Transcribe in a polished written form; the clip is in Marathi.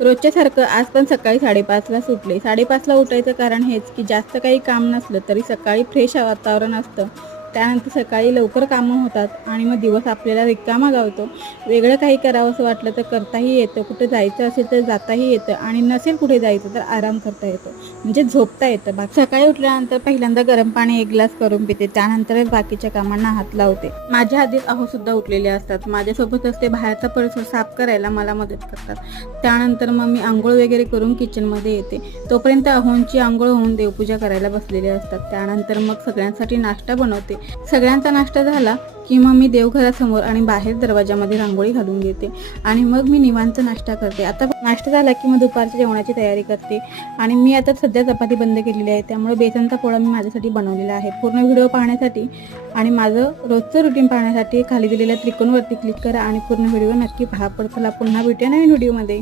रोजच्यासारखं आज पण सकाळी 5:30ला उठले. 5:30ला उठायचं कारण हेच की जास्त काही काम नसलं तरी सकाळी फ्रेश वातावरण असतं. त्यानंतर सकाळी लवकर कामं होतात आणि मग दिवस आपल्याला रिकामा गावतो. वेगळं काही करावंसं वाटलं तर करताही येतं, कुठं जायचं असेल तर जाताही येतं आणि नसेल कुठे जायचं तर आराम करता येतो, म्हणजे झोपता येतं. सकाळी उठल्यानंतर पहिल्यांदा गरम पाणी 1 ग्लास करून पिते, त्यानंतरच बाकीच्या कामांना हात लावते. माझ्या आधीच अहोसुद्धा उठलेले असतात. माझ्यासोबतच ते बाहेरचा परिसर साफ करायला मला मदत करतात. त्यानंतर मग मी अंघोळ वगैरे करून किचनमध्ये येते. तोपर्यंत अहोंची अंघोळ होऊन देवपूजा करायला बसलेले असतात. त्यानंतर मग सगळ्यांसाठी नाश्ता बनवते. सगळ्यांचा नाश्ता झाला की मग मी देवघरासमोर आणि बाहेर दरवाजामध्ये रांगोळी घालून घेते आणि मग मी निवांत नाश्ता करते. आता नाश्ता झाला की मग दुपारच्या जेवणाची तयारी करते आणि मी आता सध्या चपाती बंद केलेली आहे, त्यामुळे बेसनचा पोळा मी माझ्यासाठी बनवलेला आहे. पूर्ण व्हिडिओ पाहण्यासाठी आणि माझं रोजचं रुटीन पाहण्यासाठी खाली दिलेल्या त्रिकोणवरती क्लिक करा आणि पूर्ण व्हिडिओ नक्की पहा. चला पुन्हा भेटूया नवीन व्हिडिओमध्ये.